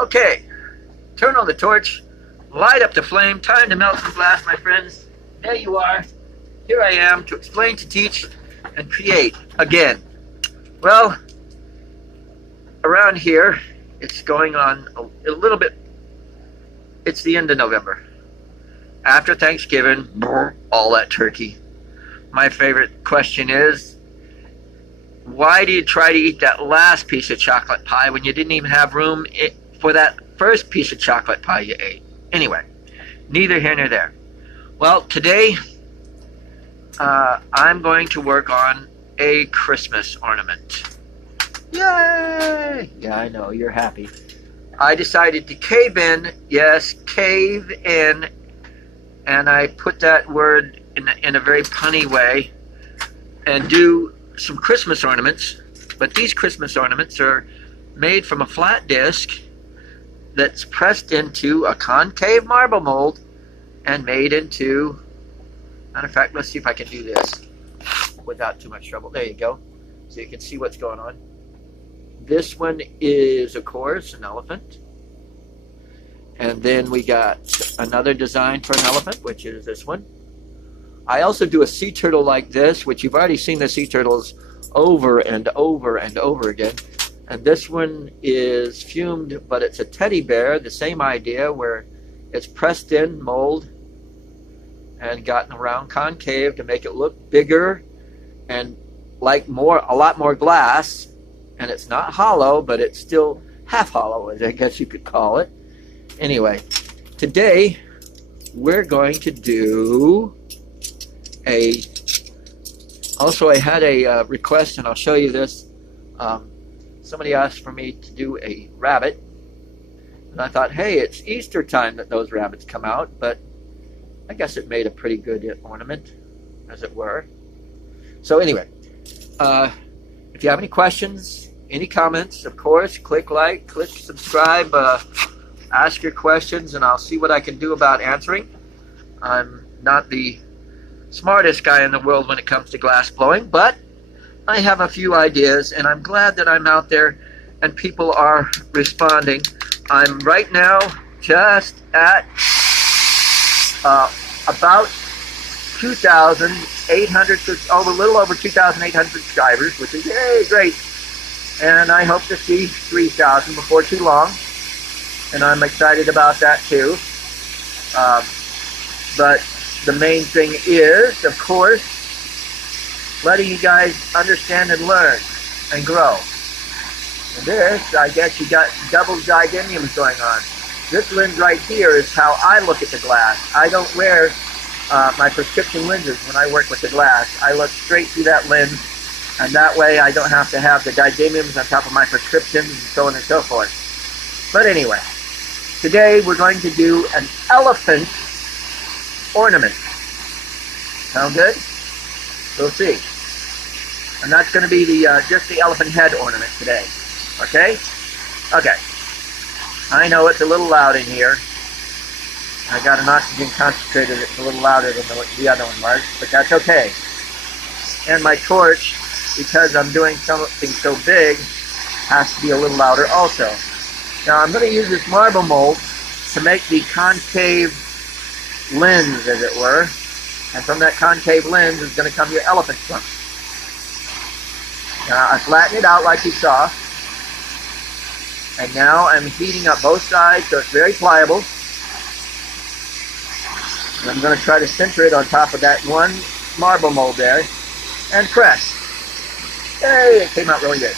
Okay, turn on the torch, light up the flame, time to melt some glass, my friends. There you are. Here I am to explain, to teach, and create again. Well, around here, it's going on a little bit. It's the end of November. After Thanksgiving, all that turkey. My favorite question is, why do you try to eat that last piece of chocolate pie when you didn't even have room for that first piece of chocolate pie you ate? Anyway, neither here nor there. Well, today I'm going to work on a Christmas ornament. Yay! Yeah, I know, you're happy. I decided to cave in, yes, cave in, and I put that word in a very punny way, and do some Christmas ornaments. But these Christmas ornaments are made from a flat disc that's pressed into a concave marble mold and made into, matter of fact, let's see if I can do this without too much trouble. There you go. So you can see what's going on. This one is, of course, an elephant. And then we got another design for an elephant, which is this one. I also do a sea turtle like this, which you've already seen the sea turtles over and over and over again. And this one is fumed, but it's a teddy bear, the same idea, where it's pressed in mold and gotten around concave to make it look bigger and like a lot more glass. And it's not hollow, but it's still half hollow, I guess you could call it. Anyway, today we're going to do also I had a request, and I'll show you this. Somebody asked for me to do a rabbit, and I thought, hey, it's Easter time that those rabbits come out, but I guess it made a pretty good ornament, as it were. So anyway, if you have any questions, any comments, of course, click like, click subscribe, ask your questions, and I'll see what I can do about answering. I'm not the smartest guy in the world when it comes to glass blowing, but I have a few ideas, and I'm glad that I'm out there and people are responding. I'm right now just at about 2,800, a little over 2,800 subscribers, which is, yay, great. And I hope to see 3,000 before too long, and I'm excited about that too. But the main thing is, of course, letting you guys understand and learn and grow. And this, I guess you got double gidemiums going on. This lens right here is how I look at the glass. I don't wear my prescription lenses when I work with the glass. I look straight through that lens, and that way I don't have to have the gidemiums on top of my prescriptions and so on and so forth. But anyway, today we're going to do an elephant ornament. Sound good? We'll see. And that's going to be the just the elephant head ornament today. Okay? Okay. I know it's a little loud in here. I got an oxygen concentrator that's a little louder than the other one was, but that's okay. And my torch, because I'm doing something so big, has to be a little louder also. Now I'm going to use this marble mold to make the concave lens, as it were. And from that concave lens is going to come your elephant trunk. Now I flatten it out like you saw. And now I'm heating up both sides so it's very pliable. And I'm going to try to center it on top of that one marble mold there and press. Hey, it came out really good.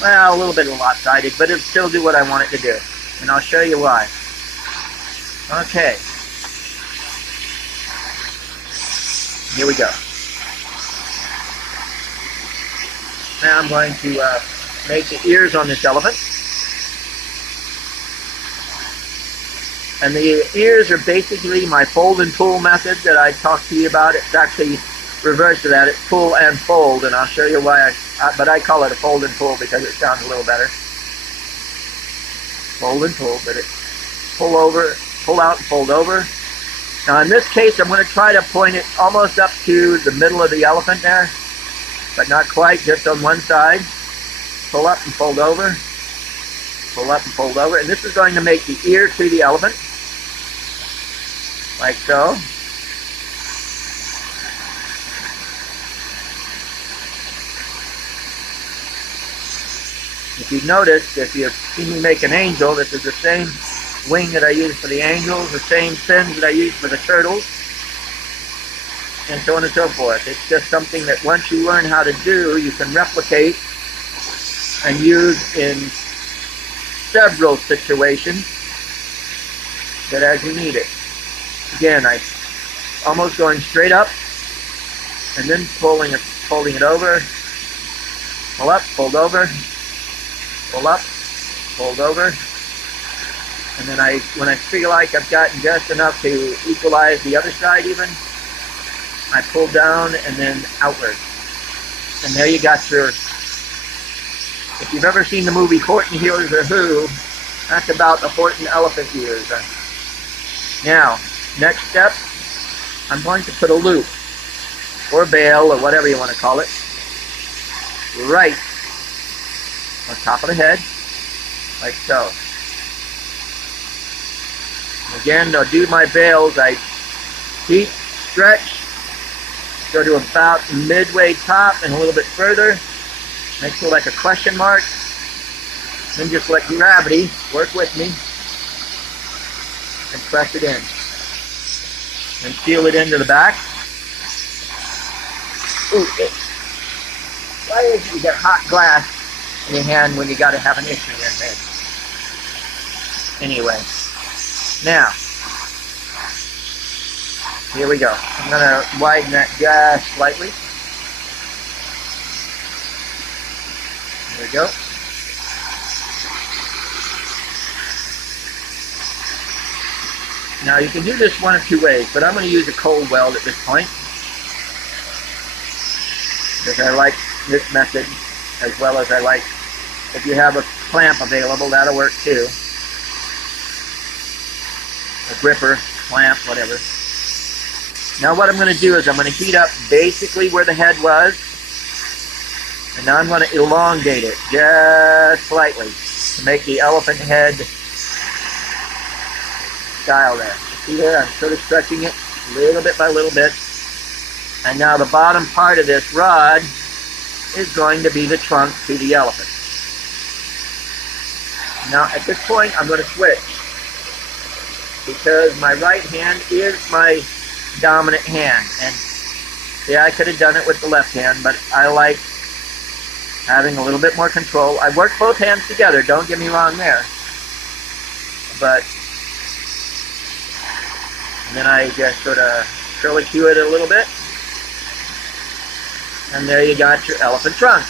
Well, a little bit lopsided, but it'll still do what I want it to do. And I'll show you why. Okay. Here we go. Now I'm going to make the ears on this elephant. And the ears are basically my fold and pull method that I talked to you about. It's actually reverse to that. It's pull and fold, and I'll show you why. But I call it a fold and pull because it sounds a little better. Fold and pull, but it's pull over, pull out and fold over. Now in this case, I'm going to try to point it almost up to the middle of the elephant there, but not quite, just on one side. Pull up and fold over. pull up and fold over. And this is going to make the ear to the elephant, like so. If you notice, if you see me make an angel, this is the same wing that I use for the angels, the same fins that I use for the turtles, and so on and so forth. It's just something that once you learn how to do, you can replicate and use in several situations that as you need it. Again, I almost going straight up and then folding it over, pull up, fold over, pull up, fold over, and then when I feel like I've gotten just enough to equalize the other side even, I pull down and then outward. And there you got your, if you've ever seen the movie Horton Hears a Who, that's about the Horton elephant ears. Now, next step, I'm going to put a loop, or bail, or whatever you want to call it, right on top of the head, like so. Again, to do my bails, I deep stretch, go to about midway top and a little bit further, makes it like a question mark, then just let gravity work with me and press it in. And seal it into the back. Ooh, why is you get hot glass in your hand when you got to have an issue in there? Anyway, now, here we go. I'm going to widen that just slightly. There we go. Now you can do this one of two ways, but I'm going to use a cold weld at this point, because I like this method as well as I like, if you have a clamp available, that'll work too. A gripper, clamp, whatever. Now what I'm going to do is I'm going to heat up basically where the head was, and now I'm going to elongate it just slightly to make the elephant head style there. See there, I'm sort of stretching it little bit by little bit. And now the bottom part of this rod is going to be the trunk to the elephant. Now at this point I'm going to switch, because my right hand is my dominant hand. And yeah, I could have done it with the left hand, but I like having a little bit more control. I work both hands together, don't get me wrong there. But then I just sort of curlicue it a little bit. And there you got your elephant trunk.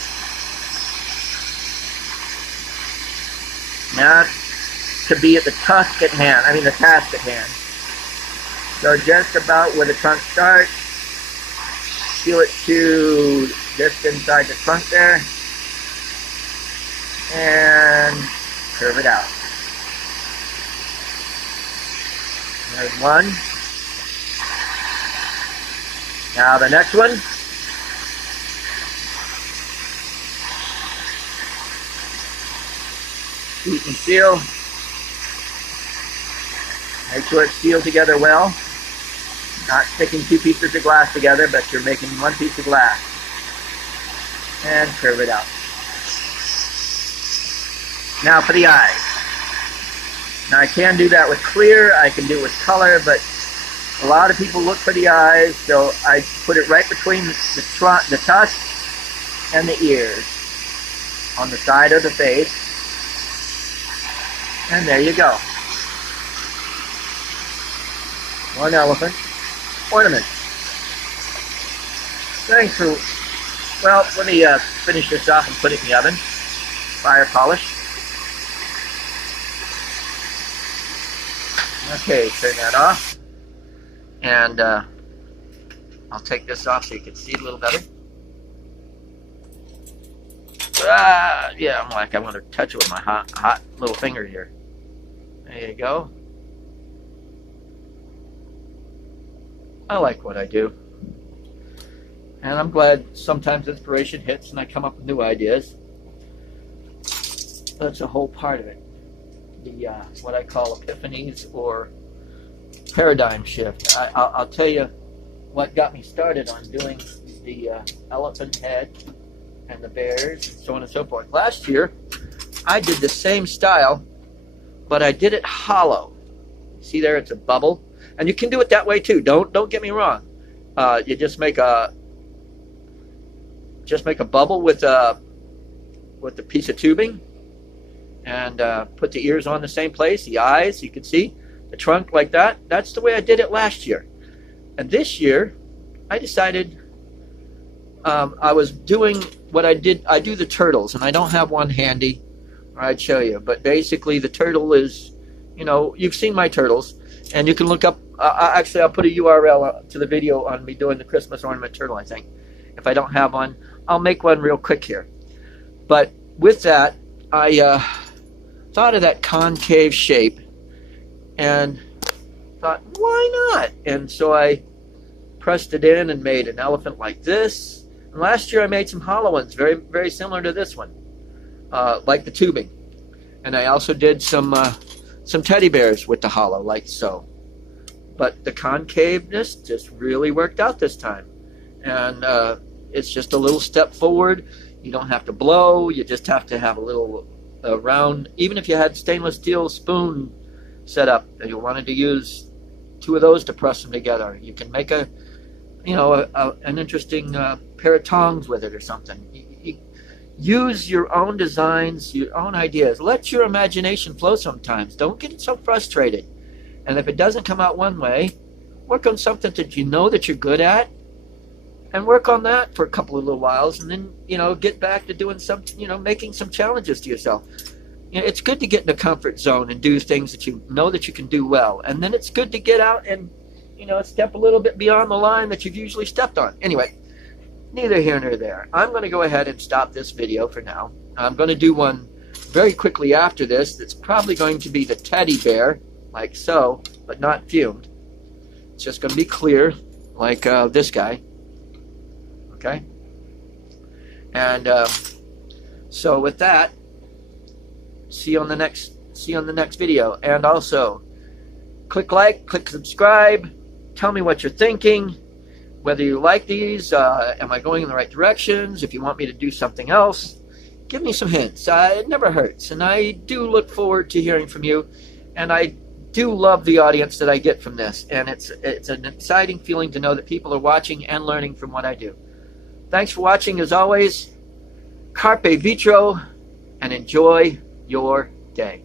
Now to be at the task at hand. So just about where the trunk starts, seal it to just inside the trunk there, and curve it out. There's one. Now the next one. Heat and seal. Make sure it's sealed together well. Not sticking two pieces of glass together, but you're making one piece of glass. And curve it out. Now for the eyes. Now I can do that with clear, I can do it with color, but a lot of people look for the eyes, so I put it right between the tusk and the ears on the side of the face. And there you go. One elephant ornament. Thanks for, well, let me finish this off and put it in the oven. Fire polish. Okay, turn that off. And I'll take this off so you can see it a little better. Yeah, I want to touch it with my hot little finger here. There you go. I like what I do. And I'm glad sometimes inspiration hits and I come up with new ideas. That's a whole part of it. the what I call epiphanies or paradigm shift. I'll tell you what got me started on doing the elephant head and the bears and so on and so forth. Last year, I did the same style, but I did it hollow. See there, it's a bubble, and you can do it that way too. Don't get me wrong. You just make a bubble with a piece of tubing, and put the ears on the same place, the eyes, you can see the trunk like that. That's the way I did it last year. And this year, I decided I was doing what I did. I do the turtles, and I don't have one handy, or I'd show you. But basically, the turtle is, you know, you've seen my turtles, and you can look up. Actually, I'll put a URL to the video on me doing the Christmas ornament turtle, I think. If I don't have one, I'll make one real quick here. But with that, I thought of that concave shape and thought, why not? And so I pressed it in and made an elephant like this. And last year I made some hollow ones, very, very similar to this one, like the tubing. And I also did some teddy bears with the hollow, like so. But the concaveness just really worked out this time. And it's just a little step forward. You don't have to blow. You just have to have a little round. Even if you had stainless steel spoon set up and you wanted to use 2 of those to press them together, you can make an interesting pair of tongs with it or something. You use your own designs, your own ideas. Let your imagination flow sometimes. Don't get so frustrated. And if it doesn't come out one way, work on something that you know that you're good at, and work on that for a couple of little whiles, and then, you know, get back to doing some, you know, making some challenges to yourself. You know, it's good to get in the comfort zone and do things that you know that you can do well. And then it's good to get out and, you know, step a little bit beyond the line that you've usually stepped on. Anyway, neither here nor there. I'm going to go ahead and stop this video for now. I'm going to do one very quickly after this that's probably going to be the teddy bear, like so, but not fumed. It's just going to be clear, like this guy. Okay? And so with that, see you on the next video. And also, click like, click subscribe, tell me what you're thinking, whether you like these, am I going in the right directions, if you want me to do something else, give me some hints. It never hurts, and I do look forward to hearing from you, and I do love the audience that I get from this, and it's an exciting feeling to know that people are watching and learning from what I do. Thanks for watching, as always. Carpe vitro, and enjoy your day.